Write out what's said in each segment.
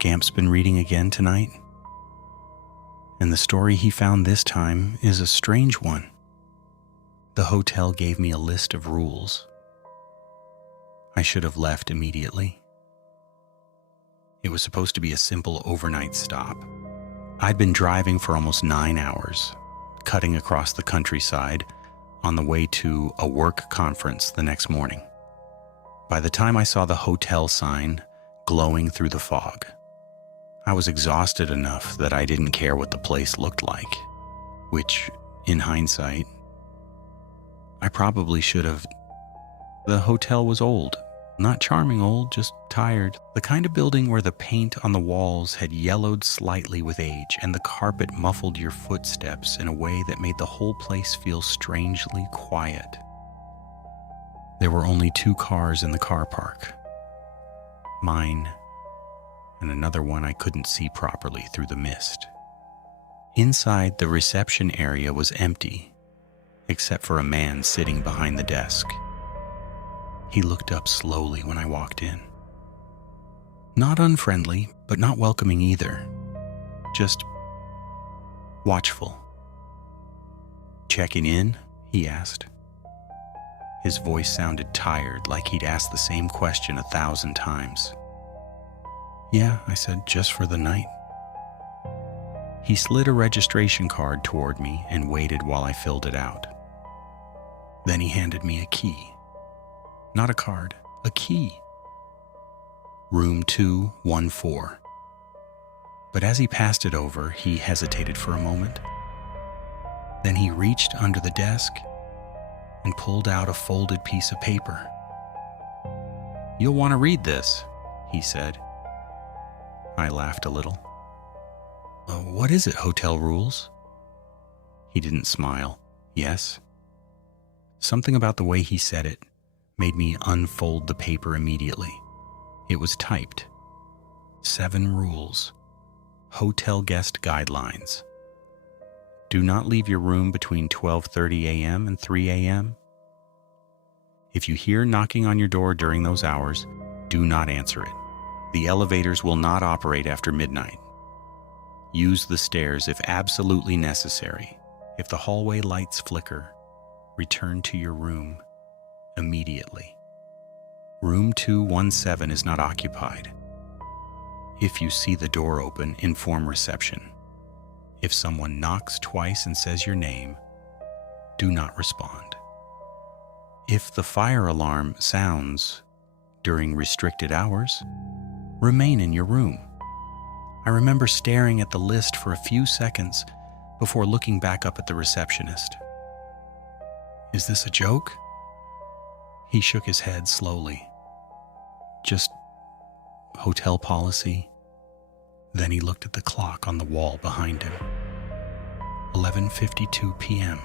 Scamp's been reading again tonight? And the story he found this time is a strange one. The hotel gave me a list of rules. I should have left immediately. It was supposed to be a simple overnight stop. I'd been driving for almost 9 hours, cutting across the countryside on the way to a work conference the next morning. By the time I saw the hotel sign glowing through the fog, I was exhausted enough that I didn't care what the place looked like, which, in hindsight, I probably should have. The hotel was old. Not charming old, just tired. The kind of building where the paint on the walls had yellowed slightly with age and the carpet muffled your footsteps in a way that made the whole place feel strangely quiet. There were only 2 cars in the car park. Mine and another one I couldn't see properly through the mist. Inside, the reception area was empty, except for a man sitting behind the desk. He looked up slowly when I walked in. Not unfriendly, but not welcoming either. Just watchful. "Checking in?" he asked. His voice sounded tired, like he'd asked the same question 1,000 times. "Yeah," I said, "just for the night." He slid a registration card toward me and waited while I filled it out. Then he handed me a key. Not a card, a key. Room 214. But as he passed it over, he hesitated for a moment. Then he reached under the desk and pulled out a folded piece of paper. "You'll want to read this," he said. I laughed a little. "What is it, hotel rules?" He didn't smile. "Yes." Something about the way he said it made me unfold the paper immediately. It was typed. 7 rules. Hotel guest guidelines. Do not leave your room between 12:30 a.m. and 3 a.m. If you hear knocking on your door during those hours, do not answer it. The elevators will not operate after midnight. Use the stairs if absolutely necessary. If the hallway lights flicker, return to your room immediately. Room 217 is not occupied. If you see the door open, inform reception. If someone knocks twice and says your name, do not respond. If the fire alarm sounds during restricted hours, remain in your room. I remember staring at the list for a few seconds before looking back up at the receptionist. "Is this a joke?" He shook his head slowly. "Just hotel policy." Then he looked at the clock on the wall behind him. 11:52 p.m.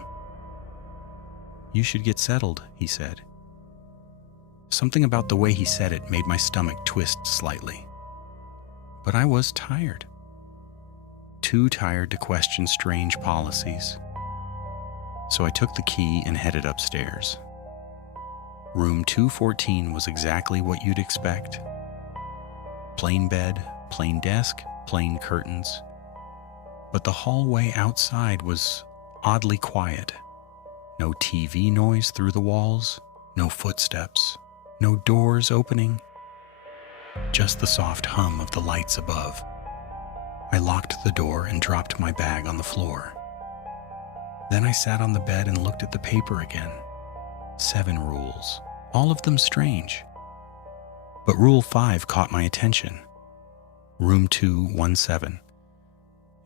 "You should get settled," he said. Something about the way he said it made my stomach twist slightly. But I was tired. Too tired to question strange policies. So I took the key and headed upstairs. Room 214 was exactly what you'd expect. Plain bed, plain desk, plain curtains. But the hallway outside was oddly quiet. No TV noise through the walls, no footsteps, no doors opening. Just the soft hum of the lights above. I locked the door and dropped my bag on the floor. Then I sat on the bed and looked at the paper again. 7 rules, all of them strange. But Rule 5 caught my attention. Room 217.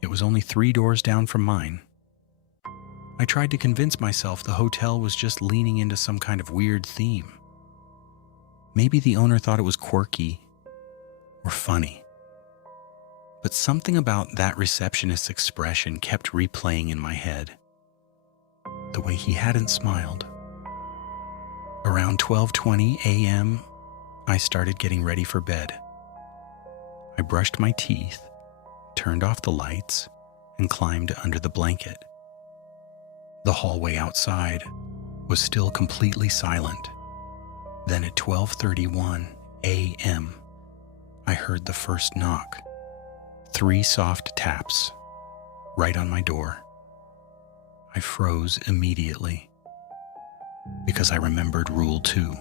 It was only 3 doors down from mine. I tried to convince myself the hotel was just leaning into some kind of weird theme. Maybe the owner thought it was quirky or funny. But something about that receptionist's expression kept replaying in my head. The way he hadn't smiled. Around 12:20 a.m., I started getting ready for bed. I brushed my teeth, turned off the lights, and climbed under the blanket. The hallway outside was still completely silent. Then at 12:31 a.m., I heard the first knock. 3 soft taps right on my door. I froze immediately because I remembered Rule 2.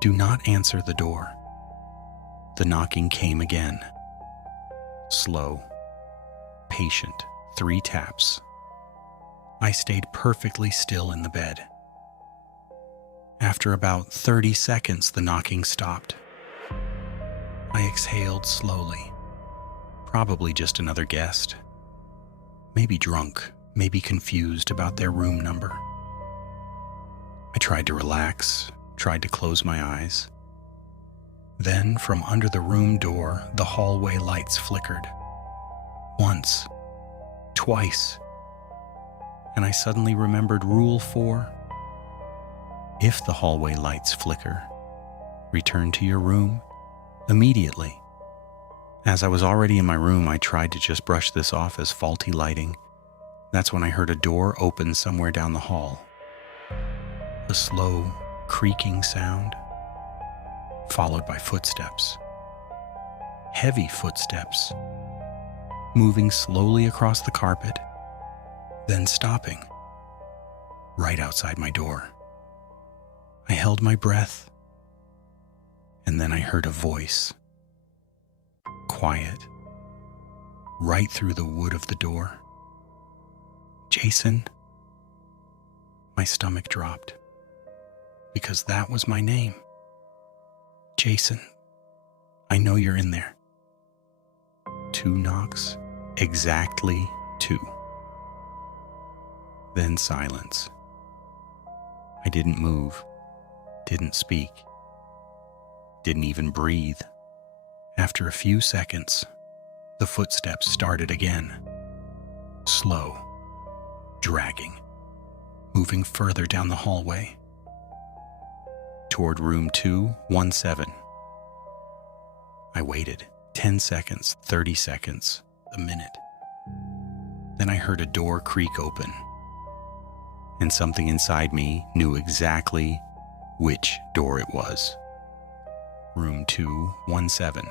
Do not answer the door. The knocking came again. Slow, patient, 3 taps. I stayed perfectly still in the bed. After about 30 seconds, the knocking stopped. I exhaled slowly. Probably just another guest. Maybe drunk, maybe confused about their room number. I tried to relax, tried to close my eyes. Then, from under the room door, the hallway lights flickered. Once, twice, and I suddenly remembered Rule 4. If the hallway lights flicker, return to your room immediately. As I was already in my room, I tried to just brush this off as faulty lighting. That's when I heard a door open somewhere down the hall. A slow, creaking sound, followed by footsteps. Heavy footsteps, moving slowly across the carpet, then stopping right outside my door. I held my breath, and then I heard a voice. Quiet, right through the wood of the door. Jason. My stomach dropped, because that was my name. Jason, I know you're in there. 2 knocks, exactly 2. Then silence. I didn't move, didn't speak, didn't even breathe. After a few seconds, the footsteps started again. Slow, dragging, moving further down the hallway, toward room 217. I waited 10 seconds, 30 seconds, a minute. Then I heard a door creak open, and something inside me knew exactly which door it was. Room 217.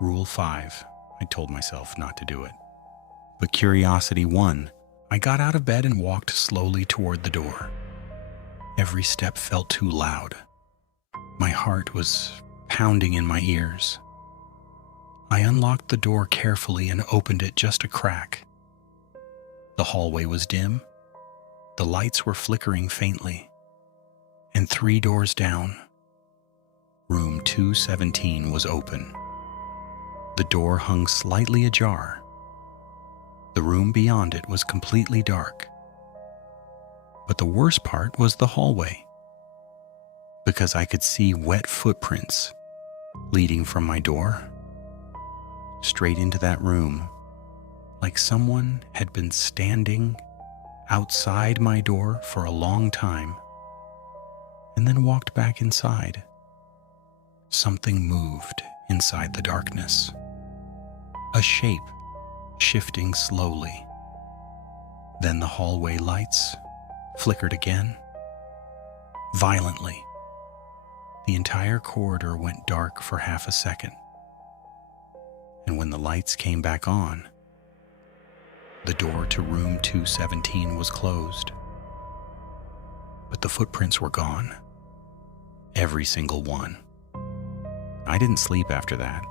Rule 5, I told myself not to do it. But curiosity won. I got out of bed and walked slowly toward the door. Every step felt too loud. My heart was pounding in my ears. I unlocked the door carefully and opened it just a crack. The hallway was dim. The lights were flickering faintly. And 3 doors down, room 217 was open. The door hung slightly ajar. The room beyond it was completely dark. But the worst part was the hallway, because I could see wet footprints leading from my door straight into that room, like someone had been standing outside my door for a long time and then walked back inside. Something moved inside the darkness. A shape shifting slowly. Then the hallway lights flickered again, violently. The entire corridor went dark for half a second. And when the lights came back on, the door to room 217 was closed. But the footprints were gone. Every single one. I didn't sleep after that.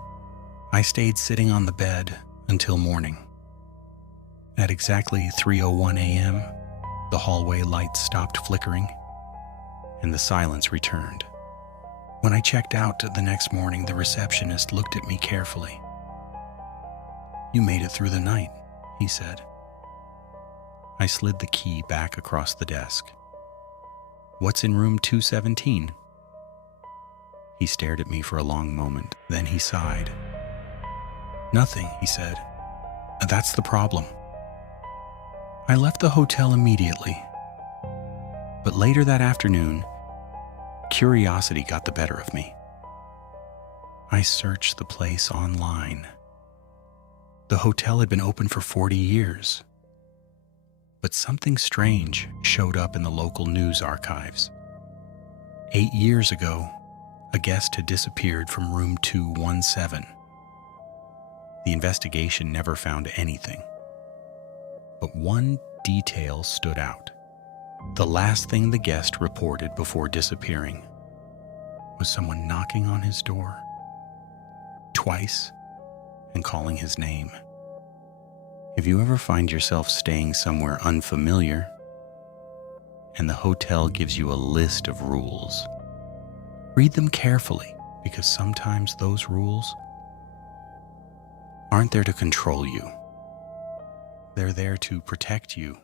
I stayed sitting on the bed until morning. At exactly 3:01 a.m., the hallway lights stopped flickering, and the silence returned. When I checked out the next morning, the receptionist looked at me carefully. "You made it through the night," he said. I slid the key back across the desk. "What's in room 217? He stared at me for a long moment, then he sighed. "Nothing," he said. "That's the problem." I left the hotel immediately. But later that afternoon, curiosity got the better of me. I searched the place online. The hotel had been open for 40 years. But something strange showed up in the local news archives. 8 years ago, a guest had disappeared from room 217. The investigation never found anything. But one detail stood out. The last thing the guest reported before disappearing was someone knocking on his door twice and calling his name. If you ever find yourself staying somewhere unfamiliar and the hotel gives you a list of rules, read them carefully, because sometimes those rules aren't there to control you. They're there to protect you